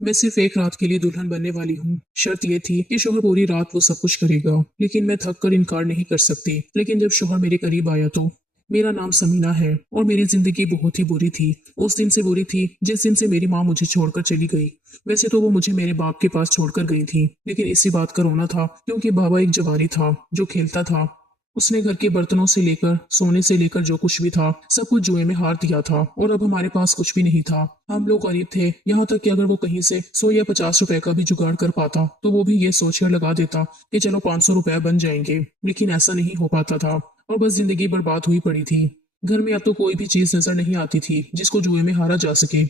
मैं सिर्फ एक रात के लिए दुल्हन बनने वाली हूँ। शर्त ये थी कि शोहर पूरी रात वो सब कुछ करेगा, लेकिन मैं थक कर इनकार नहीं कर सकती। लेकिन जब शोहर मेरे करीब आया तो मेरा नाम समीना है और मेरी जिंदगी बहुत ही बुरी थी। उस दिन से बुरी थी जिस दिन से मेरी माँ मुझे छोड़कर चली गई। वैसे तो वो मुझे मेरे बाप के पास छोड़कर गई थी, लेकिन इसी बात का रोना था क्योंकि बाबा एक जवारी था जो खेलता था। उसने घर के बर्तनों से लेकर सोने से लेकर जो कुछ भी था सब कुछ जुए में हार दिया था और अब हमारे पास कुछ भी नहीं था। हम लोग गरीब थे, यहाँ तक कि अगर वो कहीं से 100 या 50 रुपए का भी जुगाड़ कर पाता तो वो भी ये सोचकर लगा देता कि चलो 500 रुपए बन जाएंगे, लेकिन ऐसा नहीं हो पाता था और बस जिंदगी बर्बाद हुई पड़ी थी। घर में अब तो कोई भी चीज नजर नहीं आती थी जिसको जुए में हारा जा सके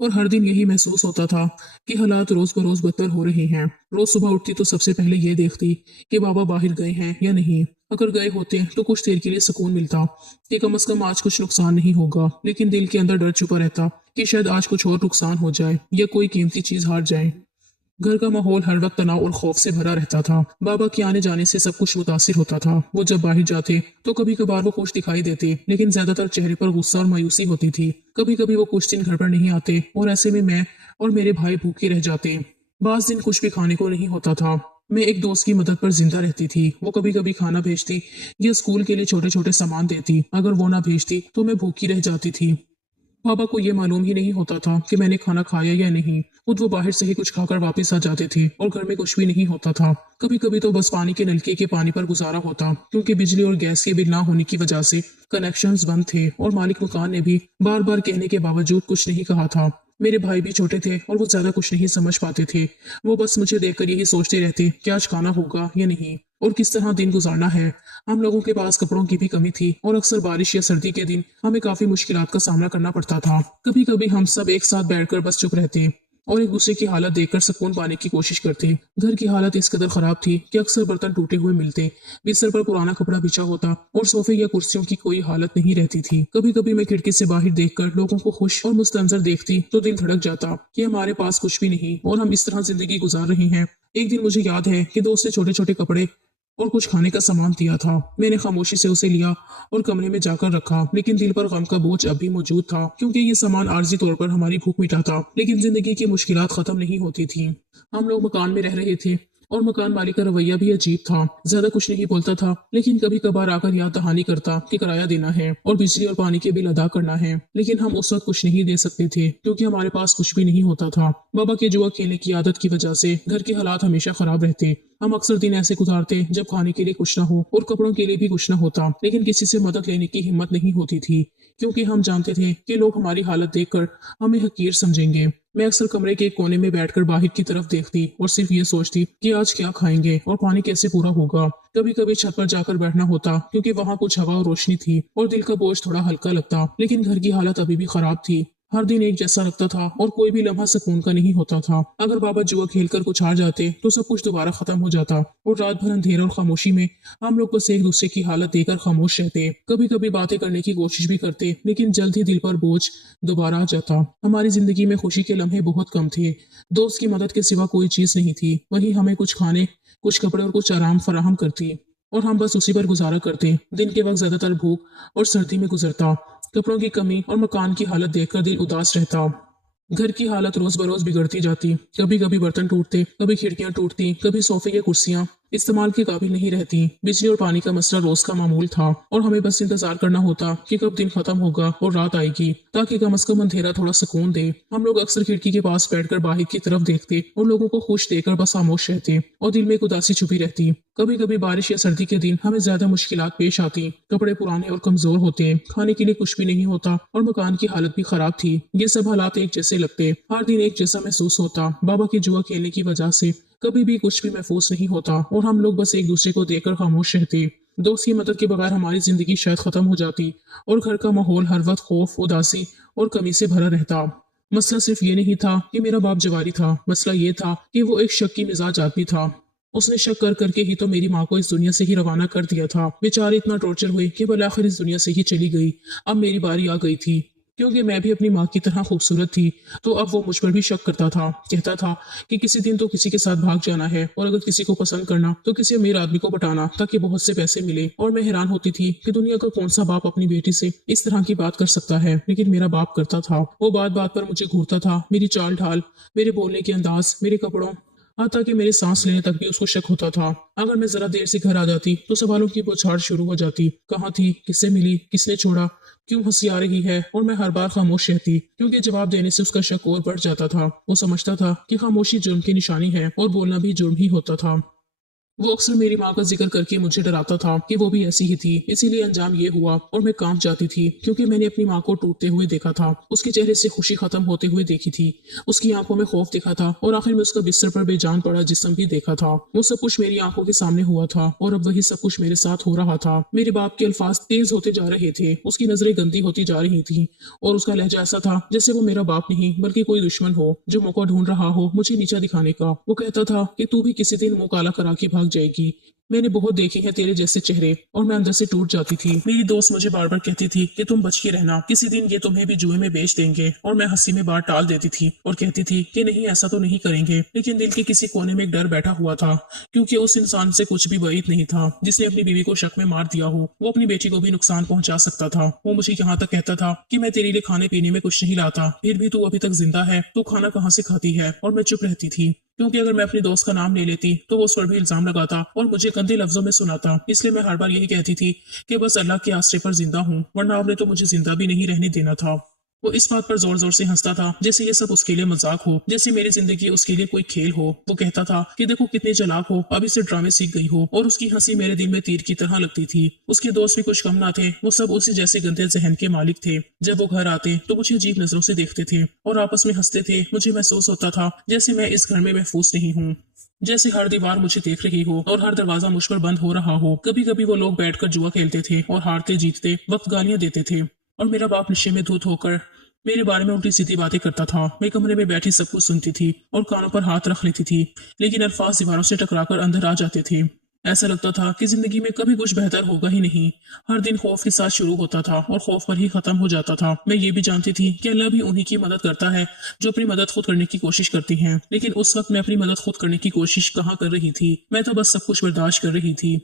और हर दिन यही महसूस होता था कि हालात रोज बरोज बदतर हो रहे हैं। रोज सुबह उठती तो सबसे पहले ये देखती कि बाबा बाहर गए हैं या नहीं। अगर गए होते तो कुछ देर के लिए सुकून मिलता कि कम से कम आज कुछ नुकसान नहीं होगा, लेकिन दिल के अंदर डर छुपा रहता कि शायद आज कुछ और नुकसान हो जाए या कोई कीमती चीज हार जाए। घर का माहौल हर वक्त तनाव और खौफ से भरा रहता था। बाबा के आने जाने से सब कुछ मुतासिर होता था। वो जब बाहर जाते तो कभी कभार वो खुश दिखाई देते, लेकिन ज्यादातर चेहरे पर गुस्सा और मायूसी होती थी। कभी कभी वो कुछ दिन घर पर नहीं आते और ऐसे में मैं और मेरे भाई भूखे रह जाते। बास दिन कुछ भी खाने को नहीं होता था। मैं एक दोस्त की मदद पर जिंदा रहती थी। वो कभी कभी खाना भेजती या स्कूल के लिए छोटे छोटे सामान देती। अगर वो ना भेजती तो मैं भूखी रह जाती थी। पापा को ये मालूम ही नहीं होता था कि मैंने खाना खाया या नहीं। खुद वो बाहर से ही कुछ खाकर वापस आ जाते थे और घर में कुछ भी नहीं होता था। कभी कभी तो बस पानी के नलके के पानी पर गुजारा होता, क्योंकि बिजली और गैस के बिल ना होने की वजह से कनेक्शंस बंद थे और मालिक मकान ने भी बार बार कहने के बावजूद कुछ नहीं कहा था। मेरे भाई भी छोटे थे और वो ज्यादा कुछ नहीं समझ पाते थे। वो बस मुझे देखकर यही सोचते रहते कि आज खाना होगा या नहीं और किस तरह दिन गुजारना है। हम लोगों के पास कपड़ों की भी कमी थी और अक्सर बारिश या सर्दी के दिन हमें काफी मुश्किलात का सामना करना पड़ता था। कभी कभी हम सब एक साथ बैठकर बस चुप रहते और एक दूसरे की हालत देखकर सुकून पाने की कोशिश करते। घर की हालत इस कदर खराब थी कि अक्सर बर्तन टूटे हुए मिलते, बिस्तर पर पुराना कपड़ा बिछा होता और सोफे या कुर्सियों की कोई हालत नहीं रहती थी। कभी कभी मैं खिड़की से बाहर देखकर लोगों को खुश और मुस्तंजर देखती तो दिल धड़क जाता कि हमारे पास कुछ भी नहीं और हम इस तरह जिंदगी गुजार रहे हैं। एक दिन मुझे याद है कि दोस्त से छोटे छोटे कपड़े और कुछ खाने का सामान दिया था। मैंने खामोशी से उसे लिया और कमरे में जाकर रखा, लेकिन दिल पर गम का बोझ अब भी मौजूद था, क्योंकि ये सामान आर्जी तौर पर हमारी भूख मिटाता, लेकिन जिंदगी की मुश्किलात खत्म नहीं होती थी। हम लोग मकान में रह रहे थे और मकान मालिक का रवैया भी अजीब था। ज्यादा कुछ नहीं बोलता था, लेकिन कभी कभार आकर याद दहानी करता कि किराया देना है और बिजली और पानी के बिल अदा करना है। लेकिन हम उस वक्त कुछ नहीं दे सकते थे क्योंकि हमारे पास कुछ भी नहीं होता था। बाबा के जुआ खेलने की आदत की वजह से घर के हालात हमेशा खराब रहते। हम अक्सर दिन ऐसे गुजारते जब खाने के लिए कुछ न हो और कपड़ों के लिए भी कुछ न होता, लेकिन किसी से मदद लेने की हिम्मत नहीं होती थी, क्योंकि हम जानते थे कि लोग हमारी हालत देखकर हमें हकीर समझेंगे। मैं अक्सर कमरे के एक कोने में बैठकर बाहर की तरफ देखती और सिर्फ ये सोचती कि आज क्या खाएंगे और पानी कैसे पूरा होगा। कभी कभी छत पर जाकर बैठना होता क्योंकि वहां कुछ हवा और रोशनी थी और दिल का बोझ थोड़ा हल्का लगता, लेकिन घर की हालत अभी भी खराब थी। हर दिन एक जैसा लगता था और कोई भी लम्हा सुकून का नहीं होता था। अगर बाबा जुआ खेलकर कुछ हार जाते तो सब कुछ दोबारा खत्म हो जाता और रात भर अंधेरा और खामोशी में हम लोग बस एक दूसरे की हालत देखकर खामोश रहते। कभी कभी बातें करने की कोशिश भी करते, लेकिन जल्द ही दिल पर बोझ दोबारा आ जाता। हमारी जिंदगी में खुशी के लम्हे बहुत कम थे। दोस्त की मदद के सिवा कोई चीज नहीं थी। वही हमें कुछ खाने, कुछ कपड़े और कुछ आराम फराहम करती और हम बस उसी पर गुजारा करते। दिन के वक्त ज्यादातर भूख और सर्दी में गुजरता। कपड़ों की कमी और मकान की हालत देखकर दिल उदास रहता। घर की हालत रोज बरोज बिगड़ती जाती। कभी कभी बर्तन टूटते, कभी खिड़कियां टूटती, कभी सोफे या कुर्सियां इस्तेमाल के काबिल नहीं रहती। बिजली और पानी का मसला रोज का मामूल था और हमें बस इंतजार करना होता कि कब दिन खत्म होगा और रात आएगी, ताकि कम से कम अंधेरा थोड़ा सुकून दे। हम लोग अक्सर खिड़की के पास बैठकर बाहर की तरफ देखते और लोगों को खुश देखकर बस खामोश रहते और दिल में एक उदासी छुपी रहती। कभी कभी बारिश या सर्दी के दिन हमें ज्यादा मुश्किलात पेश आती। कपड़े पुराने और कमजोर होते, खाने के लिए कुछ भी नहीं होता और मकान की हालत भी खराब थी। ये सब हालात एक जैसे लगते, हर दिन एक जैसा महसूस होता। बाबा की जुआ खेलने की वजह से कभी भी कुछ भी महफूज नहीं होता और हम लोग बस एक दूसरे को देखकर खामोश रहते। दोस्त की मदद के बगैर हमारी जिंदगी शायद खत्म हो जाती और घर का माहौल हर वक्त खौफ, उदासी और कमी से भरा रहता। मसला सिर्फ ये नहीं था कि मेरा बाप जवारी था, मसला ये था कि वो एक शक की मिजाज आदमी था। उसने शक कर करके ही तो मेरी माँ को इस दुनिया से ही रवाना कर दिया था। बेचारी इतना टॉर्चर हुई कि भले आखिर इस दुनिया से ही चली गई। अब मेरी बारी आ गई थी। क्योंकि मैं भी अपनी माँ की तरह खूबसूरत थी। तो अब वो मुझ पर भी शक करता था। कहता था कि किसी दिन तो किसी के साथ भाग जाना है, और अगर किसी को पसंद करना तो किसी अमीर आदमी को पटाना ताकि बहुत से पैसे मिले। और मैं हैरान होती थी कि दुनिया का कौन सा बाप अपनी बेटी से इस तरह की बात कर सकता है, लेकिन मेरा बाप करता था। वो बात बात पर मुझे घूरता था, मेरी चाल ढाल, मेरे बोलने के अंदाज, मेरे कपड़ों, हां कि मेरे सांस लेने तक भी उसको शक होता था। अगर मैं जरा देर से घर आ जाती तो सवालों की बौछार शुरू हो जाती। कहाँ थी, किससे मिली, किसने छोड़ा, क्यों हंसी आ रही है। और मैं हर बार खामोश रहती, क्योंकि जवाब देने से उसका शक और बढ़ जाता था। वो समझता था कि खामोशी जुर्म की निशानी है, और बोलना भी जुर्म ही होता था। वो अक्सर मेरी माँ का जिक्र करके मुझे डराता था कि वो भी ऐसी ही थी। इसीलिए अंजाम ये हुआ और मैं कांप जाती थी, क्योंकि मैंने अपनी माँ को टूटते हुए देखा था, उसके चेहरे से खुशी खत्म होते हुए देखी थी, उसकी आंखों में खौफ देखा था, और आखिर में उसका बिस्तर पर बेजान पड़ा जिस्म भी देखा था। वो सब कुछ मेरी आंखों के सामने हुआ था, और अब वही सब कुछ मेरे साथ हो रहा था। मेरे बाप के अल्फाज तेज होते जा रहे थे, उसकी नजरें गंदी होती जा रही थी, और उसका लहजा ऐसा था जैसे वो मेरा बाप नहीं बल्कि कोई दुश्मन हो जो मौका ढूंढ रहा हो मुझे नीचा दिखाने का। वो कहता था कि तू भी किसी दिन मुंह काला करा के भाग जाएगी। मैंने बहुत देखे हैं तेरे जैसे चेहरे, और मैं अंदर से टूट जाती थी। मेरी दोस्त मुझे बार बार कहती थी कि तुम बच के रहना, किसी दिन ये तुम्हें भी जुए में बेच देंगे। और मैं हंसी में बात टाल देती थी और कहती थी कि नहीं, ऐसा तो नहीं करेंगे। लेकिन दिल के किसी कोने में एक डर बैठा हुआ था, क्योंकि उस इंसान से कुछ भी बईद नहीं था जिसने अपनी बीवी को शक में मार दिया हो। वो अपनी बेटी को भी नुकसान पहुंचा सकता था। वो मुझे यहाँ तक कहता था कि मैं तेरे लिए खाने पीने में कुछ नहीं लाता, फिर भी तू अभी तक जिंदा है, तू खाना कहाँ से खाती है। और मैं चुप रहती थी, क्योंकि अगर मैं अपनी दोस्त का नाम ले लेती तो वो उस पर भी इल्जाम लगाता और मुझे गंदे लफ्जों में सुनाता। इसलिए मैं हर बार यही कहती थी कि बस अल्लाह के आश्रय पर जिंदा हूँ, वरना आपने तो मुझे जिंदा भी नहीं रहने देना था। वो इस बात पर जोर जोर से हंसता था, जैसे ये सब उसके लिए मजाक हो, जैसे मेरी जिंदगी उसके लिए कोई खेल हो। वो कहता था कि देखो कितने चालाक हो, अभी से ड्रामे सीख गई हो। और उसकी हंसी मेरे दिल में तीर की तरह लगती थी। उसके दोस्त भी कुछ कम ना थे, वो सब उसी जैसे गंदे जहन के मालिक थे। जब वो घर आते तो मुझे अजीब नजरों से देखते थे और आपस में हंसते थे। मुझे महसूस होता था जैसे मैं इस घर में महफूज नहीं हूँ, जैसे हर दीवार मुझे देख रही हो और हर दरवाजा मुझ पर बंद हो रहा हो। कभी कभी वो लोग बैठकर जुआ खेलते थे और हारते जीतते वक्त गालियां देते थे, और मेरा बाप नशे में धुत होकर मेरे बारे में उल्टी सीधी बातें करता था। मैं कमरे में बैठी सब कुछ सुनती थी और कानों पर हाथ रख लेती थी, लेकिन अल्फाज दीवारों से टकराकर अंदर आ जाते थे। ऐसा लगता था कि जिंदगी में कभी कुछ बेहतर होगा ही नहीं। हर दिन खौफ के साथ शुरू होता था और खौफ पर ही खत्म हो जाता था। मैं ये भी जानती थी कि अल्लाह भी उन्हीं की मदद करता है जो अपनी मदद खुद करने की कोशिश करती हैं। लेकिन उस वक्त मैं अपनी मदद खुद करने की कोशिश कहाँ कर रही थी। मैं तो बस सब कुछ बर्दाश्त कर रही थी।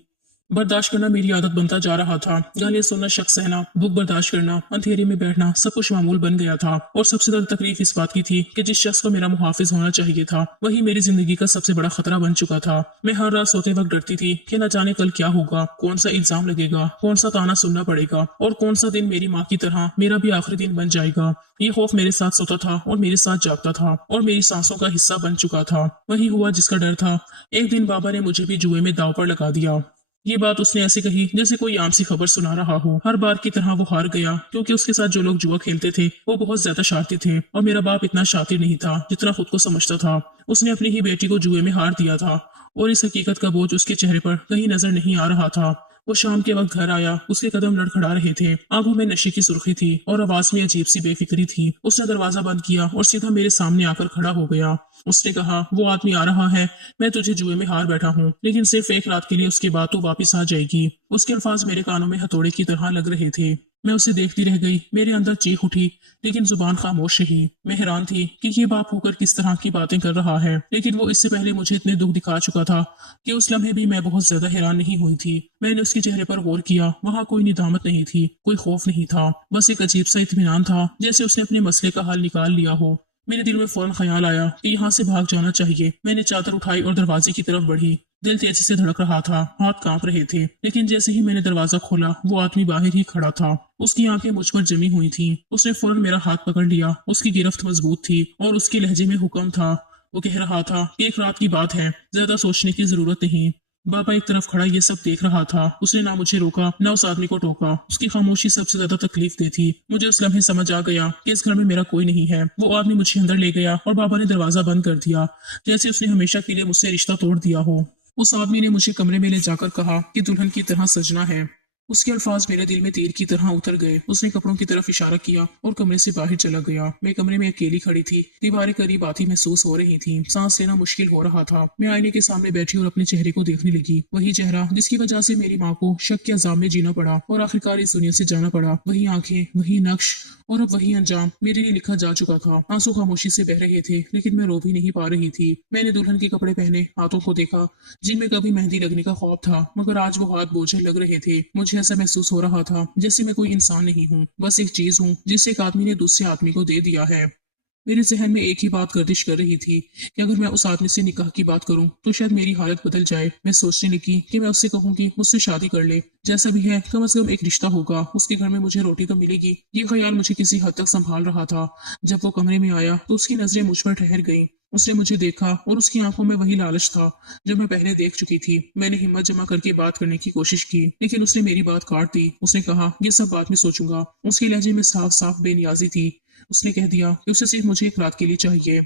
बर्दाश्त करना मेरी आदत बनता जा रहा था। गालियां सुनना, शक सहना, भूख बर्दाश्त करना, अंधेरे में बैठना, सब कुछ मामूल बन गया था। और सबसे ज्यादा तकलीफ इस बात की थी कि जिस शख्स को मेरा मुहाफिज होना चाहिए था वही मेरी जिंदगी का सबसे बड़ा खतरा बन चुका था। मैं हर रात सोते वक्त डरती थी कि न जाने कल क्या होगा, कौन सा इल्जाम लगेगा, कौन सा ताना सुनना पड़ेगा, और कौन सा दिन मेरी माँ की तरह मेरा भी आखिरी दिन बन जाएगा। ये खौफ मेरे साथ सोता था और मेरे साथ जागता था और मेरी सांसों का हिस्सा बन चुका था। वही हुआ जिसका डर था। एक दिन बाबा ने मुझे भी जुए में दांव पर लगा दिया। ये बात उसने ऐसे कही जैसे कोई आम सी खबर सुना रहा हो। हर बार की तरह वो हार गया, क्योंकि उसके साथ जो लोग जुआ खेलते थे वो बहुत ज्यादा शातिर थे, और मेरा बाप इतना शातिर नहीं था जितना खुद को समझता था। उसने अपनी ही बेटी को जुए में हार दिया था, और इस हकीकत का बोझ उसके चेहरे पर कहीं नजर नहीं आ रहा था। वो शाम के वक्त घर आया, उसके कदम लड़खड़ा रहे थे, आंखों में नशे की सुर्खी थी और आवाज में अजीब सी बेफिक्री थी। उसने दरवाजा बंद किया और सीधा मेरे सामने आकर खड़ा हो गया। उसने कहा, वो आदमी आ रहा है, मैं तुझे जुए में हार बैठा हूँ, लेकिन सिर्फ एक रात के लिए, उसके बाद तू वापिस आ जाएगी। उसके अल्फाज मेरे कानों में हथौड़े की तरह लग रहे थे। मैं उसे देखती रह गई। मेरे अंदर चीख उठी, लेकिन जुबान खामोश रही। मैं हैरान थी कि ये बाप होकर किस तरह की बातें कर रहा है, लेकिन वो इससे पहले मुझे इतने दुख दिखा चुका था कि उस लम्हे भी मैं बहुत ज्यादा हैरान नहीं हुई थी। मैंने उसके चेहरे पर गौर किया, वहाँ कोई निदामत नहीं थी, कोई खौफ नहीं था, बस एक अजीब सा इत्मीनान था, जैसे उसने अपने मसले का हल निकाल लिया हो। मेरे दिल में फौरन ख्याल आया कि यहाँ से भाग जाना चाहिए। मैंने चादर उठाई और दरवाजे की तरफ बढ़ी। दिल तेजी से धड़क रहा था, हाथ कांप रहे थे, लेकिन जैसे ही मैंने दरवाजा खोला वो आदमी बाहर ही खड़ा था। उसकी आंखें मुझ पर जमी हुई थीं। उसने फौरन मेरा हाथ पकड़ लिया। उसकी गिरफ्त मजबूत थी और उसके लहजे में हुक्म था। वो कह रहा था कि एक रात की बात है, ज्यादा सोचने की जरूरत नहीं। बाबा एक तरफ खड़ा ये सब देख रहा था। उसने ना मुझे रोका, ना उस आदमी को टोका। उसकी खामोशी सबसे ज्यादा तकलीफ दे थी। मुझे उस लम्हे समझ आ गया कि इस घर में मेरा कोई नहीं है। वो आदमी मुझे अंदर ले गया और बाबा ने दरवाजा बंद कर दिया, जैसे उसने हमेशा के लिए मुझसे रिश्ता तोड़ दिया हो। उस आदमी ने मुझे कमरे में ले जाकर कहा कि दुल्हन की तरह सजना है। उसके अल्फाज मेरे दिल में तीर की तरह उतर गए। उसने कपड़ों की तरफ इशारा किया और कमरे से बाहर चला गया। मैं कमरे में अकेली खड़ी थी, दीवारें करीब आती महसूस हो रही थी, सांस लेना मुश्किल हो रहा था। मैं आईने के सामने बैठी और अपने चेहरे को देखने लगी, वही चेहरा जिसकी वजह से मेरी माँ को शक के अजाब में जीना पड़ा और आखिरकार इस दुनिया से जाना पड़ा। वही आंखें, वही नक्श और अब वही अंजाम मेरे लिए लिखा जा चुका था। आंसू खामोशी से बह रहे थे, लेकिन मैं रो भी नहीं पा रही थी। मैंने दुल्हन के कपड़े पहने हाथों को देखा, जिनमें कभी मेहंदी लगने का खौफ था, मगर आज वो हाथ बोझिल लग रहे थे। मुझे ऐसा महसूस हो रहा था जैसे मैं कोई इंसान नहीं हूँ, बस एक चीज हूँ जिसे एक आदमी ने दूसरे आदमी को दे दिया है। मेरे जहन में एक ही बात गर्दिश कर रही थी कि अगर मैं उस आदमी से निकाह की बात करूं तो शायद मेरी हालत बदल जाए। मैं सोचने लगी कि मैं उससे कहूं कि मुझसे शादी कर ले, जैसा भी है कम से कम एक रिश्ता होगा, उसके घर में मुझे रोटी तो मिलेगी। ये ख्याल मुझे किसी हद तक संभाल रहा था। जब वो कमरे में आया तो उसकी नजरें मुझ पर ठहर गईं। उसने मुझे देखा और उसकी आंखों में वही लालच था जो मैं पहले देख चुकी थी। मैंने हिम्मत जमा करके बात करने की कोशिश की, लेकिन उसने मेरी बात काट दी। उसने कहा, ये सब बात में सोचूंगा। उसके लहजे में साफ साफ बेनियाजी थी। उसने कह दिया कि उसे सिर्फ मुझे एक रात के लिए चाहिए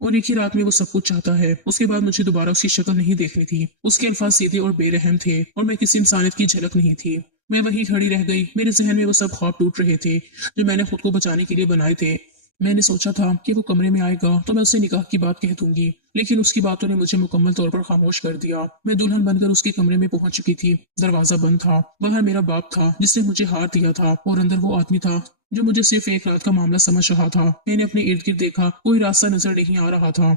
और एक ही रात में वो सब कुछ चाहता है। उसके बाद मुझे दोबारा उसकी शक्ल नहीं देखनी थी। उसके अल्फाज सीधे और बेरहम थे और मैं किसी इंसानियत की झलक नहीं थी। मैं वहीं खड़ी रह गई। मेरे जहन में वो सब ख्वाब टूट रहे थे जो मैंने खुद को बचाने के लिए बनाए थे। मैंने सोचा था कि वो कमरे में आएगा तो मैं उससे निकाह की बात कह दूंगी, लेकिन उसकी बातों ने मुझे मुकम्मल तौर पर खामोश कर दिया। मैं दुल्हन बनकर उसके कमरे में पहुंच चुकी थी। दरवाजा बंद था। बाहर मेरा बाप था जिसने मुझे हार दिया था और अंदर वो आदमी था जो मुझे सिर्फ एक रात का मामला समझ रहा था। मैंने अपने इर्द गिर्द देखा, कोई रास्ता नजर नहीं आ रहा था।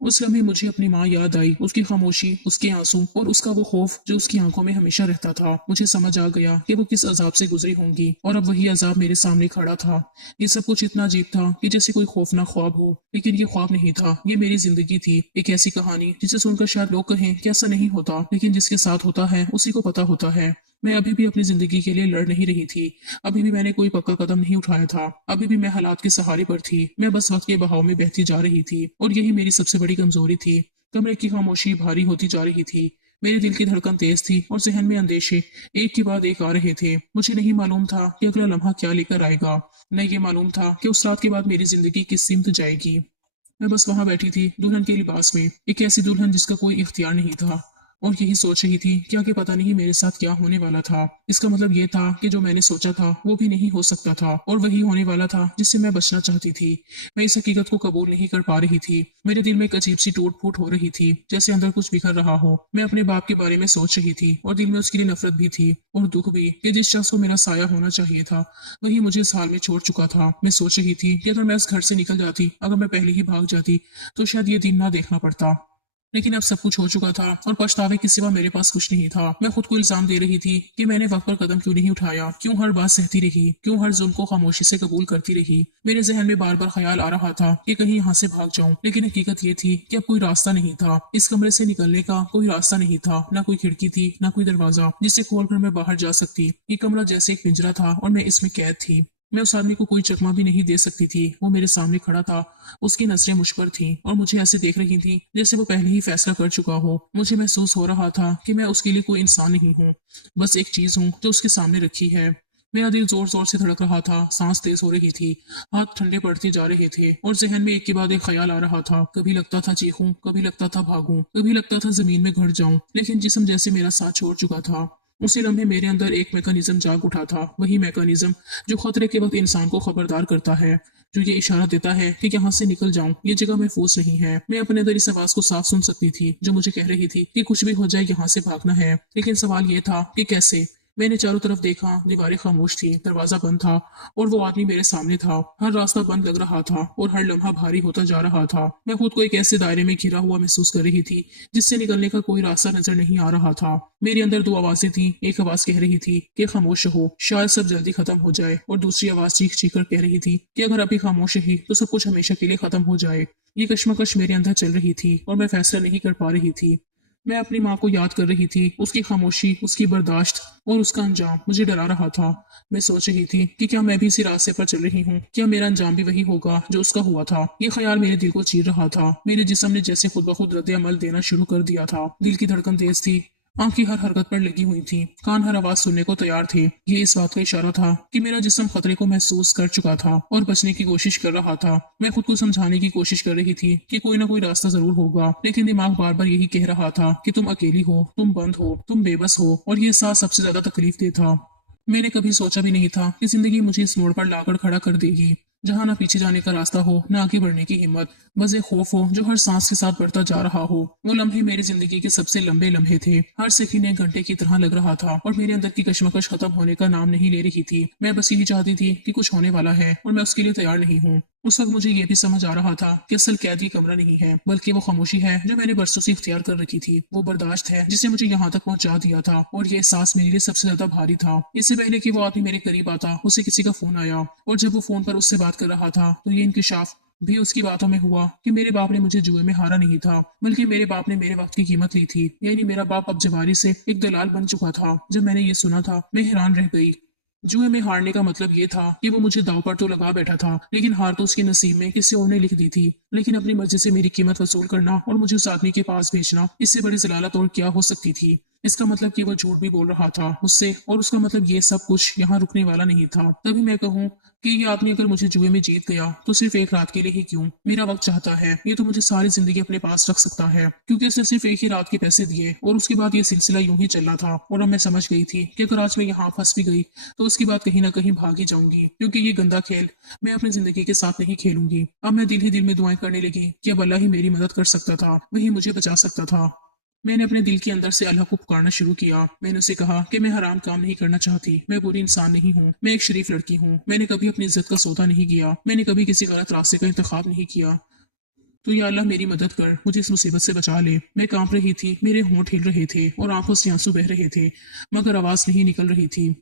उस लम्हे मुझे अपनी माँ याद आई, उसकी खामोशी, उसके आंसू और उसका वो खौफ जो उसकी आंखों में हमेशा रहता था। मुझे समझ आ गया कि वो किस अजाब से गुजरी होंगी और अब वही अजाब मेरे सामने खड़ा था। ये सब कुछ इतना अजीब था कि जैसे कोई खौफनाक ख्वाब हो, लेकिन ये ख्वाब नहीं था, ये मेरी जिंदगी थी। एक ऐसी कहानी जिसे सुनकर शायद लोग कहें कि ऐसा नहीं होता, लेकिन जिसके साथ होता है उसी को पता होता है। मैं अभी भी अपनी जिंदगी के लिए लड़ नहीं रही थी। अभी भी मैंने कोई पक्का कदम नहीं उठाया था। अभी भी मैं हालात के सहारे पर थी। मैं बस वक्त के बहाव में बहती जा रही थी और यही मेरी सबसे बड़ी कमजोरी थी। कमरे की खामोशी भारी होती जा रही थी। मेरे दिल की धड़कन तेज थी और जहन में अंदेशे एक के बाद एक आ रहे थे। मुझे नहीं मालूम था कि अगला लम्हा क्या लेकर आएगा। न ये मालूम था कि उस रात के बाद मेरी जिंदगी किस सिमत जाएगी। मैं बस वहां बैठी थी दुल्हन के लिबास में, एक ऐसी दुल्हन जिसका कोई इख्तियार नहीं था, और यही सोच रही थी कि आगे पता नहीं मेरे साथ क्या होने वाला था। इसका मतलब ये था कि जो मैंने सोचा था वो भी नहीं हो सकता था और वही होने वाला था जिससे मैं बचना चाहती थी। मैं इस हकीकत को कबूल नहीं कर पा रही थी। मेरे दिल में एक अजीब सी टूट फूट हो रही थी, जैसे अंदर कुछ बिखर रहा हो। मैं अपने बाप के बारे में सोच रही थी और दिल में उसके लिए नफरत भी थी और दुख भी कि जिस शख्स को मेरा साया होना चाहिए था वही मुझे इस हाल में छोड़ चुका था। मैं सोच रही थी कि अगर मैं इस घर से निकल जाती, अगर मैं पहले ही भाग जाती, तो शायद ये दिन ना देखना पड़ता। लेकिन अब सब कुछ हो चुका था और पछतावे के सिवा मेरे पास कुछ नहीं था। मैं खुद को इल्जाम दे रही थी कि मैंने वक्त पर कदम क्यों नहीं उठाया, क्यों हर बात सहती रही, क्यों हर जुल्म को खामोशी से कबूल करती रही। मेरे जहन में बार बार ख्याल आ रहा था कि कहीं यहाँ से भाग जाऊं, लेकिन हकीकत ये थी कि अब कोई रास्ता नहीं था। इस कमरे से निकलने का कोई रास्ता नहीं था, ना कोई खिड़की थी, ना कोई दरवाजा जिसे खोलकर मैं बाहर जा सकती। ये कमरा जैसे एक पिंजरा था और मैं इसमें कैद थी। मैं उस आदमी को कोई चकमा भी नहीं दे सकती थी। वो मेरे सामने खड़ा था, उसकी नजरें मुझ पर थीं और मुझे ऐसे देख रही थी जैसे वो पहले ही फैसला कर चुका हो। मुझे महसूस हो रहा था कि मैं उसके लिए कोई इंसान नहीं हूँ, बस एक चीज हूँ जो उसके सामने रखी है। मेरा दिल जोर जोर से धड़क रहा था, सांस तेज हो रही थी, हाथ ठंडे पड़ते जा रहे थे और जहन में एक के बाद एक ख्याल आ रहा था। कभी लगता था चीखूं, कभी लगता था भागूं, कभी लगता था जमीन में घट जाऊं, लेकिन जिस्म जैसे मेरा साथ छोड़ चुका था। उसी लम्हे मेरे अंदर एक मैकेनिज्म जाग उठा था, वही मैकेनिज्म जो खतरे के वक्त इंसान को खबरदार करता है, जो ये इशारा देता है कि यहाँ से निकल जाऊं, ये जगह महफूज नहीं है। मैं अपने अंदर इस आवाज को साफ सुन सकती थी जो मुझे कह रही थी कि कुछ भी हो जाए यहाँ से भागना है, लेकिन सवाल ये था कि कैसे। मैंने चारों तरफ देखा, दीवारें खामोश थी, दरवाजा बंद था और वो आदमी मेरे सामने था। हर रास्ता बंद लग रहा था और हर लम्हा भारी होता जा रहा था। मैं खुद को एक ऐसे दायरे में घिरा हुआ महसूस कर रही थी जिससे निकलने का कोई रास्ता नजर नहीं आ रहा था। मेरे अंदर दो आवाजें थी। एक आवाज कह रही थी कि खामोश हो, शायद सब जल्दी खत्म हो जाए, और दूसरी आवाज चीख चीख कर कह रही थी कि अगर अभी खामोश ही तो सब कुछ हमेशा के लिए खत्म हो जाए। ये कश्मकश मेरे अंदर चल रही थी और मैं फैसला नहीं कर पा रही थी। मैं अपनी माँ को याद कर रही थी, उसकी खामोशी, उसकी बर्दाश्त और उसका अंजाम मुझे डरा रहा था। मैं सोच रही थी कि क्या मैं भी इसी रास्ते पर चल रही हूँ, क्या मेरा अंजाम भी वही होगा जो उसका हुआ था। ये ख्याल मेरे दिल को चीर रहा था। मेरे जिस्म ने जैसे खुद ब खुद रद्द अमल देना शुरू कर दिया था। दिल की धड़कन तेज थी, आंखें हर हरकत पर लगी हुई थी, कान हर आवाज सुनने को तैयार थे। ये इस बात का इशारा था कि मेरा जिस्म खतरे को महसूस कर चुका था और बचने की कोशिश कर रहा था। मैं खुद को समझाने की कोशिश कर रही थी कि कोई ना कोई रास्ता जरूर होगा, लेकिन दिमाग बार बार यही कह रहा था कि तुम अकेली हो, तुम बंद हो, तुम बेबस हो, और ये एहसास सबसे ज्यादा तकलीफ दे था। मैंने कभी सोचा भी नहीं था कि जिंदगी मुझे इस मोड़ पर लाकर खड़ा कर देगी, जहां ना पीछे जाने का रास्ता हो, ना आगे बढ़ने की हिम्मत, बस एक खौफ हो जो हर सांस के साथ बढ़ता जा रहा हो। वो लम्हे मेरी जिंदगी के सबसे लंबे लम्हे थे। हर सेकंड एक घंटे की तरह लग रहा था और मेरे अंदर की कश्मकश खत्म होने का नाम नहीं ले रही थी। मैं बस यही चाहती थी कि कुछ होने वाला है और मैं उसके लिए तैयार नहीं हूँ। उस वक्त मुझे ये भी समझ आ रहा था कि असल कैद ये कमरा नहीं है, बल्कि वो खामोशी है जो मैंने बरसों से इख्तियार कर रखी थी। वो बर्दाश्त है जिसने मुझे यहाँ तक पहुंचा दिया था, और ये एहसास मेरे लिए सबसे ज्यादा भारी था। इससे पहले कि वो आदमी मेरे करीब आता, उसे किसी का फोन आया, और जब वो फोन पर उससे बात कर रहा था तो ये इंकिशाफ भी उसकी बातों में हुआ कि मेरे बाप ने मुझे जुए में हारा नहीं था, बल्कि मेरे बाप ने मेरे वक्त की कीमत ली थी। यानी मेरा बाप अब जवारी से एक दलाल बन चुका था। जब मैंने ये सुना था, मैं हैरान रह गई। जुए में हारने का मतलब ये था कि वो मुझे दांव पर तो लगा बैठा था, लेकिन हार तो उसके नसीब में किसी और ने लिख दी थी। लेकिन अपनी मर्जी से मेरी कीमत वसूल करना और मुझे उस आदमी के पास भेजना, इससे बड़ी जलालत और क्या हो सकती थी। इसका मतलब कि वो झूठ भी बोल रहा था मुझसे, और उसका मतलब ये सब कुछ यहाँ रुकने वाला नहीं था। तभी मैं कहूँ कि ये आदमी अगर मुझे जुए में जीत गया तो सिर्फ एक रात के लिए ही क्यों, मेरा वक्त चाहता है, ये तो मुझे सारी जिंदगी अपने पास रख सकता है, क्योंकि उसने सिर्फ एक ही रात के पैसे दिए और उसके बाद ये सिलसिला यूं ही चलना था। और अब मैं समझ गई थी कि अगर आज मैं यहाँ फंस भी गई तो उसके बाद कहीं ना कहीं भाग ही जाऊंगी, क्योंकि ये गंदा खेल मैं अपनी जिंदगी के साथ नहीं खेलूंगी। अब मैं दिल ही दिल में दुआएं करने लगी कि अब अल्लाह ही मेरी मदद कर सकता था, वही मुझे बचा सकता था। मैंने अपने दिल के अंदर से अल्लाह को पुकारना शुरू किया। मैंने उसे कहा कि मैं हराम काम नहीं करना चाहती, मैं बुरी इंसान नहीं हूँ, मैं एक शरीफ लड़की हूँ। मैंने कभी अपनी इज्जत का सौदा नहीं किया, मैंने कभी किसी गलत रास्ते का इंतखाब नहीं किया। तो या अल्लाह मेरी मदद कर, मुझे इस मुसीबत से बचा ले। मैं कांप रही थी, मेरे होंठ हिल रहे थे और आंखों से आंसू बह रहे थे, मगर आवाज नहीं निकल रही थी।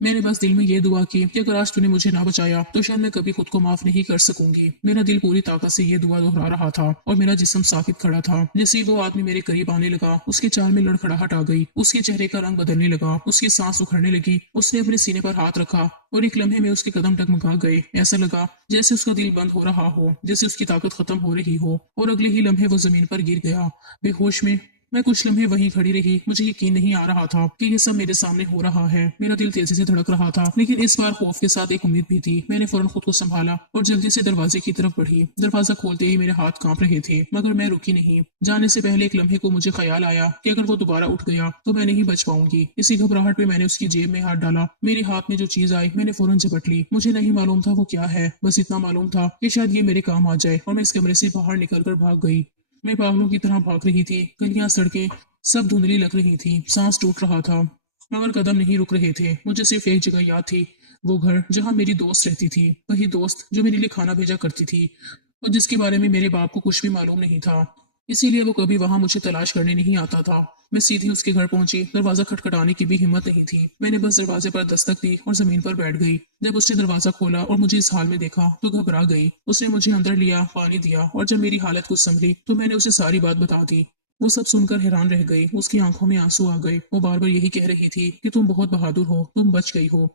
मैंने बस दिल में ये दुआ की कि अगर आज तूने मुझे ना बचाया तो शायद मैं कभी खुद को माफ नहीं कर सकूंगी। मेरा दिल पूरी ताकत से ये दुआ दोहरा रहा था और मेरा जिस्म साकित खड़ा था। जैसे ही वो आदमी मेरे करीब आने लगा, उसके चाल में लड़खड़ाहट आ गई, उसके चेहरे का रंग बदलने लगा, उसकी सांस उखड़ने लगी। उसने अपने सीने पर हाथ रखा और एक लम्हे में उसके कदम डगमगा गए। ऐसा लगा जैसे उसका दिल बंद हो रहा हो, जैसे उसकी ताकत खत्म हो रही हो, और अगले ही लम्हे वो जमीन पर गिर गया बेहोश में। मैं कुछ लम्हे वहीं खड़ी रही। मुझे यकीन नहीं आ रहा था कि ये सब मेरे सामने हो रहा है। मेरा दिल तेजी से धड़क रहा था, लेकिन इस बार खौफ के साथ एक उम्मीद भी थी। मैंने फौरन खुद को संभाला और जल्दी से दरवाजे की तरफ बढ़ी। दरवाजा खोलते ही मेरे हाथ कांप रहे थे, मगर मैं रुकी नहीं। जाने से पहले एक लम्हे को मुझे ख्याल आया कि अगर वो दोबारा उठ गया तो मैं नहीं बच पाऊंगी। इसी घबराहट में मैंने उसकी जेब में हाथ डाला। मेरे हाथ में जो चीज आई मैंने फौरन झपट ली। मुझे नहीं मालूम था वो क्या है, बस इतना मालूम था कि शायद ये मेरे काम आ जाए, और मैं इस कमरे से बाहर निकलकर भाग गई। मैं पागलों की तरह भाग रही थी। गलियां, सड़कें सब धुंधली लग रही थी, सांस टूट रहा था, मगर कदम नहीं रुक रहे थे। मुझे सिर्फ एक जगह याद थी, वो घर जहां मेरी दोस्त रहती थी, वही दोस्त जो मेरे लिए खाना भेजा करती थी और जिसके बारे में मेरे बाप को कुछ भी मालूम नहीं था। इसीलिए वो कभी वहां मुझे तलाश करने नहीं आता था। मैं सीधी उसके घर पहुंची। दरवाजा खटखटाने की भी हिम्मत नहीं थी। मैंने बस दरवाजे पर दस्तक दी और जमीन पर बैठ गई। जब उसने दरवाजा खोला और मुझे इस हाल में देखा तो घबरा गई। उसने मुझे अंदर लिया, पानी दिया, और जब मेरी हालत कुछ संभली तो मैंने उसे सारी बात बता दी। वो सब सुनकर हैरान रह गई। उसकी आंखों में आंसू आ गए। वो बार बार यही कह रही थी कि तुम बहुत बहादुर हो, तुम बच गई हो।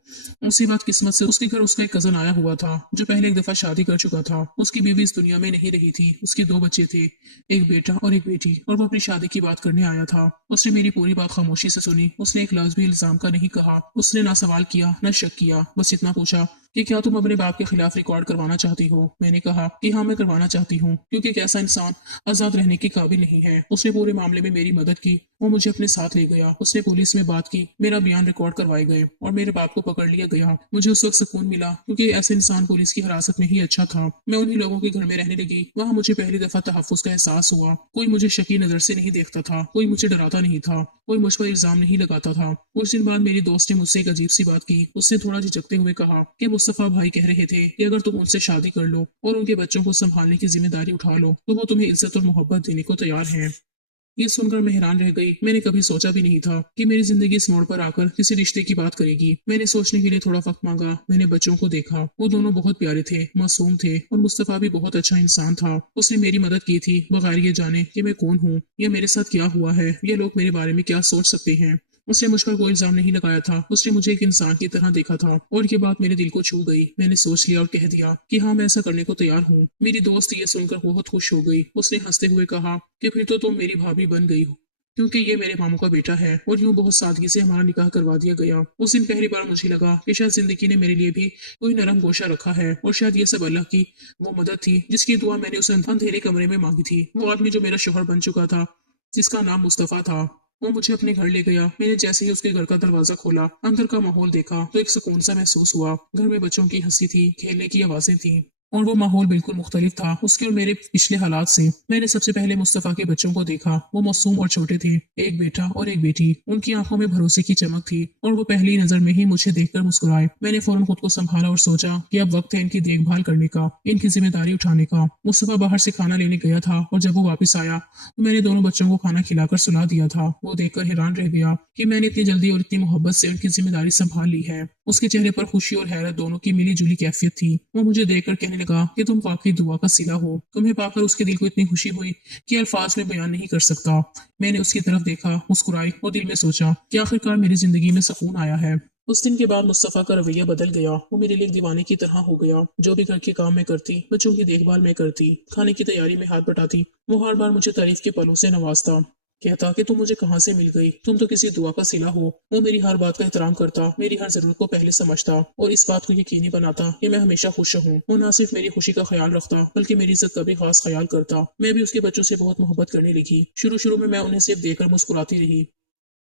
उसी बात किस्मत से उसके घर उसका एक कजन आया हुआ था जो पहले एक दफा शादी कर चुका था। उसकी बीवी इस दुनिया में नहीं रही थी। उसके दो बच्चे थे, एक बेटा और एक बेटी, और वो अपनी शादी की बात करने आया था। उसने मेरी पूरी बात खामोशी से सुनी। उसने एक लफ्ज भी इल्जाम का नहीं कहा। उसने ना सवाल किया ना शक किया, बस इतना पूछा कि क्या तुम अपने बाप के खिलाफ रिकॉर्ड करवाना चाहती हो। मैंने कहा कि हाँ, मैं करवाना चाहती हूँ, क्योंकि एक ऐसा इंसान आजाद रहने के काबिल नहीं है। उसने पूरे मामले में मेरी मदद की। वो मुझे अपने साथ ले गया। उसने पुलिस में बात की, मेरा बयान रिकॉर्ड करवाए गए और मेरे बाप को पकड़ लिया गया। मुझे उस वक्त सुकून मिला, क्योंकि ऐसे इंसान पुलिस की हिरासत में ही अच्छा था। मैं उन्हीं लोगों के घर में रहने लगी। वहां मुझे पहली दफा तहफ्फुज का एहसास हुआ। कोई मुझे शकी नजर से नहीं देखता था, कोई मुझे डराता नहीं था, कोई मुझ पर इल्जाम नहीं लगाता था। कुछ दिन बाद मेरी दोस्त ने मुझसे एक अजीब सी बात की। उसने थोड़ा झिझकते हुए कहा कि मुस्तफा भाई कह रहे थे कि अगर तुम उनसे शादी कर लो और उनके बच्चों को संभालने की जिम्मेदारी उठा लो तो वो तुम्हें इज्जत और मोहब्बत देने को तैयार हैं। ये सुनकर मैं हैरान रह गई। मैंने कभी सोचा भी नहीं था कि मेरी जिंदगी इस मोड़ पर आकर किसी रिश्ते की बात करेगी। मैंने सोचने के लिए थोड़ा वक्त मांगा। मैंने बच्चों को देखा। वो दोनों बहुत प्यारे थे, मासूम थे, और मुस्तफा भी बहुत अच्छा इंसान था। उसने मेरी मदद की थी बगैर ये जाने कि मैं कौन हूँ या मेरे साथ क्या हुआ है, ये लोग मेरे बारे में क्या सोच सकते हैं। उसने मुझ पर कोई इल्जाम नहीं लगाया था। उसने मुझे एक इंसान की तरह देखा था, और ये बात मेरे दिल को छू गई। मैंने सोच लिया और कह दिया कि हाँ, मैं ऐसा करने को तैयार हूँ। मेरी दोस्त ये सुनकर बहुत खुश हो गई। उसने हंसते हुए कहा कि फिर तो तुम मेरी भाभी बन गई हो, क्योंकि ये मेरे मामू का बेटा है। और यूं बहुत सादगी से हमारा निकाह करवा दिया गया। उस दिन पहली बार मुझे लगा कि शायद जिंदगी ने मेरे लिए भी कोई नरम गोशा रखा है, और शायद ये सब अल्लाह की वो मदद थी जिसकी दुआ मैंने उस अंधेरे कमरे में मांगी थी। वो आदमी जो मेरा शोहर बन चुका था, जिसका नाम मुस्तफा था, وہ مجھے اپنے گھر لے گیا۔ میں نے جیسے ہی اس کے گھر کا دروازہ کھولا، اندر کا ماحول دیکھا تو ایک سکون سا محسوس ہوا۔ گھر میں بچوں کی ہنسی تھی، کھیلنے کی آوازیں تھیں اور وہ ماحول بالکل مختلف تھا اس کے اور میرے پچھلے حالات سے۔ میں نے سب سے پہلے مصطفیٰ کے بچوں کو دیکھا۔ وہ معصوم اور چھوٹے تھے، ایک بیٹا اور ایک بیٹی۔ ان کی آنکھوں میں بھروسے کی چمک تھی اور وہ پہلی نظر میں ہی مجھے دیکھ کر مسکرائے۔ میں نے فوراً خود کو سنبھالا اور سوچا کہ اب وقت ہے ان کی دیکھ بھال کرنے کا، ان کی ذمہ داری اٹھانے کا۔ مصطفیٰ باہر سے کھانا لینے گیا تھا اور جب وہ واپس آیا تو میں نے دونوں بچوں کو کھانا کھلا کر سلا دیا تھا۔ وہ دیکھ کر حیران رہ گیا کہ میں نے اتنی جلدی اور اتنی محبت سے ان کی ذمہ داری سنبھال لی ہے۔ اس کے چہرے پر خوشی اور حیرت دونوں کی ملی جلی کیفیت تھی۔ وہ مجھے دیکھ کر کہنے لگا کہ تم واقعی دعا کا صلہ ہو۔ تمہیں پا کر اس کے دل کو اتنی خوشی ہوئی کہ الفاظ میں بیان نہیں کر سکتا۔ میں نے اس کی طرف دیکھا، مسکرائی اور دل میں سوچا کہ آخرکار میری زندگی میں سکون آیا ہے۔ اس دن کے بعد مصطفیٰ کا رویہ بدل گیا۔ وہ میرے لیے ایک دیوانے کی طرح ہو گیا۔ جو بھی گھر کے کام میں کرتی، بچوں کی دیکھ بھال میں کرتی، کھانے کی تیاری میں ہاتھ بٹاتی، وہ ہر بار مجھے تعریف کے پلوں سے نوازتا، کہتا کہ تم مجھے کہاں سے مل گئی، تم تو کسی دعا کا صلہ ہو۔ وہ میری ہر بات کا احترام کرتا، میری ہر ضرورت کو پہلے سمجھتا اور اس بات کو یقینی بناتا کہ میں ہمیشہ خوش رہوں۔ وہ نہ صرف میری خوشی کا خیال رکھتا بلکہ میری عزت کا بھی خاص خیال کرتا۔ میں بھی اس کے بچوں سے بہت محبت کرنے لگی۔ شروع میں انہیں صرف دیکھ کر مسکراتی رہی،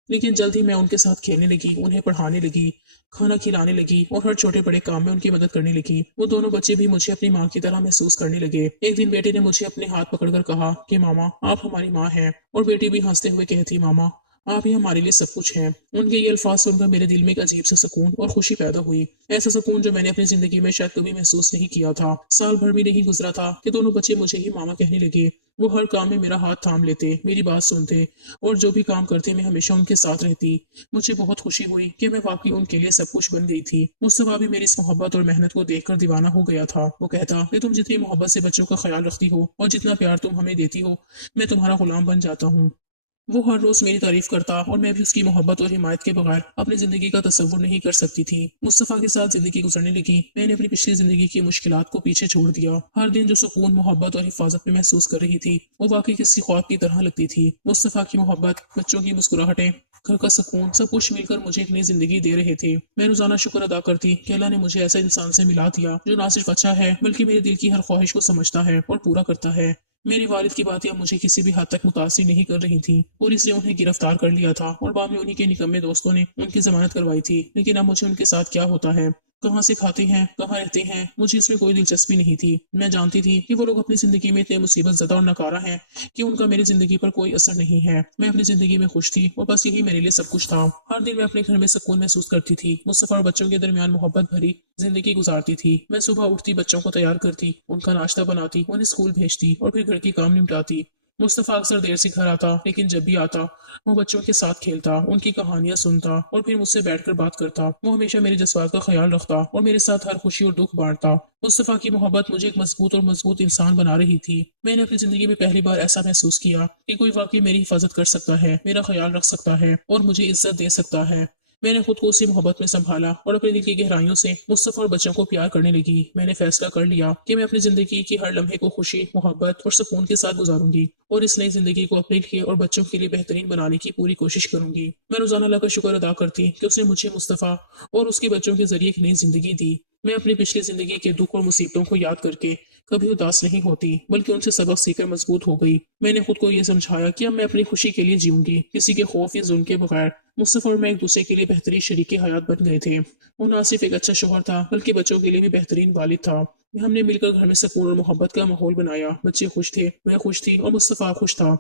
لیکن جلد ہی میں ان کے ساتھ کھیلنے لگی، انہیں پڑھانے لگی، کھانا کھلانے لگی اور ہر چھوٹے بڑے کام میں ان کی مدد کرنے لگی۔ وہ دونوں بچے بھی مجھے اپنی ماں کی طرح محسوس کرنے لگے۔ ایک دن بیٹے نے مجھے اپنے ہاتھ پکڑ کر کہا کہ ماما آپ ہماری ماں ہیں، اور بیٹی بھی ہنستے ہوئے کہتی ماما آپ ہی ہمارے لیے سب کچھ ہیں۔ ان کے یہ الفاظ سن کر میرے دل میں ایک عجیب سا سکون اور خوشی پیدا ہوئی، ایسا سکون جو میں نے اپنی زندگی میں شاید کبھی محسوس نہیں کیا تھا۔ سال بھر بھی نہیں گزرا تھا کہ دونوں بچے مجھے ہی ماما کہنے لگے۔ وہ ہر کام میں میرا ہاتھ تھام لیتے، میری بات سنتے اور جو بھی کام کرتے میں ہمیشہ ان کے ساتھ رہتی۔ مجھے بہت خوشی ہوئی کہ میں واقعی ان کے لیے سب کچھ بن گئی تھی۔ مصطفیٰ بھی میری اس محبت اور محنت کو دیکھ کر دیوانہ ہو گیا تھا۔ وہ کہتا کہ تم جتنی محبت سے بچوں کا خیال رکھتی ہو اور جتنا پیار تم ہمیں دیتی ہو، میں تمہارا غلام بن جاتا ہوں۔ وہ ہر روز میری تعریف کرتا اور میں بھی اس کی محبت اور حمایت کے بغیر اپنی زندگی کا تصور نہیں کر سکتی تھی۔ مصطفیٰ کے ساتھ زندگی گزرنے لگی، میں نے اپنی پچھلی زندگی کی مشکلات کو پیچھے چھوڑ دیا۔ ہر دن جو سکون، محبت اور حفاظت میں محسوس کر رہی تھی، وہ واقعی کسی خواب کی طرح لگتی تھی۔ مصطفیٰ کی محبت، بچوں کی مسکراہٹیں، گھر کا سکون، سب کچھ مل کر مجھے ایک نئی زندگی دے رہے تھے۔ میں روزانہ شکر ادا کرتی کہ اللہ نے مجھے ایسا انسان سے ملا دیا جو نہ صرف اچھا ہے بلکہ میرے دل کی ہر خواہش کو سمجھتا ہے اور پورا کرتا ہے۔ میری والد کی باتیں اب مجھے کسی بھی حد تک متاثر نہیں کر رہی تھیں۔ پولیس نے انہیں گرفتار کر لیا تھا اور بعد میں انہی کے نکمے دوستوں نے ان کی ضمانت کروائی تھی، لیکن اب مجھے ان کے ساتھ کیا ہوتا ہے، کہاں سے کھاتے ہیں، کہاں رہتے ہیں، مجھے اس میں کوئی دلچسپی نہیں تھی۔ میں جانتی تھی کہ وہ لوگ اپنی زندگی میں اتنے مصیبت زدہ اور ناکارہ ہیں کہ ان کا میری زندگی پر کوئی اثر نہیں ہے۔ میں اپنی زندگی میں خوش تھی اور بس یہی میرے لیے سب کچھ تھا۔ ہر دن میں اپنے گھر میں سکون محسوس کرتی تھی، مصطفیٰ اور بچوں کے درمیان محبت بھری زندگی گزارتی تھی۔ میں صبح اٹھتی، بچوں کو تیار کرتی، ان کا ناشتہ بناتی، انہیں اسکول بھیجتی اور پھر گھر کی کام نمٹاتی۔ مصطفیٰ اکثر دیر سے گھر آتا، لیکن جب بھی آتا وہ بچوں کے ساتھ کھیلتا، ان کی کہانیاں سنتا اور پھر مجھ سے بیٹھ کر بات کرتا۔ وہ ہمیشہ میرے جذبات کا خیال رکھتا اور میرے ساتھ ہر خوشی اور دکھ بانٹتا۔ مصطفیٰ کی محبت مجھے ایک مضبوط انسان بنا رہی تھی۔ میں نے اپنی زندگی میں پہلی بار ایسا محسوس کیا کہ کوئی واقعی میری حفاظت کر سکتا ہے، میرا خیال رکھ سکتا ہے اور مجھے عزت دے سکتا ہے۔ میں نے خود کو اسی محبت میں سنبھالا اور اپنے دل کی گہرائیوں سے مصطفیٰ اور بچوں کو پیار کرنے لگی۔ میں نے فیصلہ کر لیا کہ میں اپنی زندگی کی ہر لمحے کو خوشی، محبت اور سکون کے ساتھ گزاروں گی اور اس نئی زندگی کو اپنے لیے اور بچوں کے لیے بہترین بنانے کی پوری کوشش کروں گی۔ میں روزانہ اللہ کا شکر ادا کرتی کہ اس نے مجھے مصطفیٰ اور اس کے بچوں کے ذریعے ایک نئی زندگی دی۔ میں اپنی پچھلی زندگی کے دکھ اور مصیبتوں کو یاد کر کے کبھی اداس نہیں ہوتی بلکہ ان سے سبق سیکھ کر مضبوط ہو گئی۔ میں نے خود کو یہ سمجھایا کہ اب میں اپنی خوشی کے لیے جیوں گی، کسی کے خوف یا ظلم کے بغیر۔ مصطفیٰ اور میں ایک دوسرے کے لیے بہترین شریک حیات بن گئے تھے۔ وہ نہ صرف ایک اچھا شوہر تھا بلکہ بچوں کے لیے بھی بہترین والد تھا۔ ہم نے مل کر گھر میں سکون اور محبت کا ماحول بنایا۔ بچے خوش تھے، میں خوش تھی اور مصطفیٰ خوش تھا۔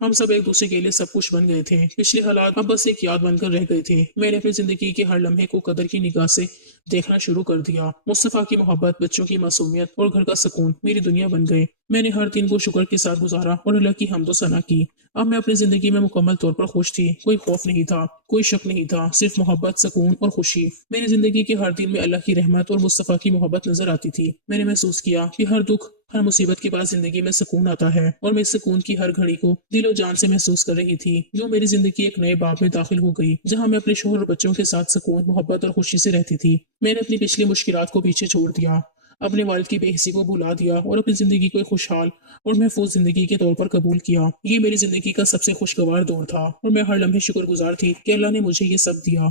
ہم سب ایک دوسرے کے لیے سب کچھ بن گئے تھے۔ پچھلے حالات اب بس ایک یاد بن کر رہ گئے تھے۔ میں نے اپنی زندگی کے ہر لمحے کو قدر کی نگاہ سے دیکھنا شروع کر دیا۔ مصطفیٰ کی محبت، بچوں کی معصومیت اور گھر کا سکون میری دنیا بن گئے۔ میں نے ہر دن کو شکر کے ساتھ گزارا اور اللہ کی حمد و ثنا کی۔ اب میں اپنی زندگی میں مکمل طور پر خوش تھی، کوئی خوف نہیں تھا، کوئی شک نہیں تھا، صرف محبت، سکون اور خوشی۔ میری زندگی کے ہر دن میں اللہ کی رحمت اور مصطفیٰ کی محبت نظر آتی تھی۔ میں نے محسوس کیا کہ ہر دکھ، ہر مصیبت کے بعد زندگی میں سکون آتا ہے اور میں اس سکون کی ہر گھڑی کو دل و جان سے محسوس کر رہی تھی، جو میری زندگی ایک نئے باب میں داخل ہو گئی جہاں میں اپنے شوہر اور بچوں کے ساتھ سکون، محبت اور خوشی سے رہتی تھی۔ میں نے اپنی پچھلی مشکلات کو پیچھے چھوڑ دیا، اپنے والد کی بے حسی کو بھلا دیا اور اپنی زندگی کو ایک خوشحال اور محفوظ زندگی کے طور پر قبول کیا۔ یہ میری زندگی کا سب سے خوشگوار دور تھا اور میں ہر لمحے شکر گزار تھی کہ اللہ نے مجھے یہ سب دیا۔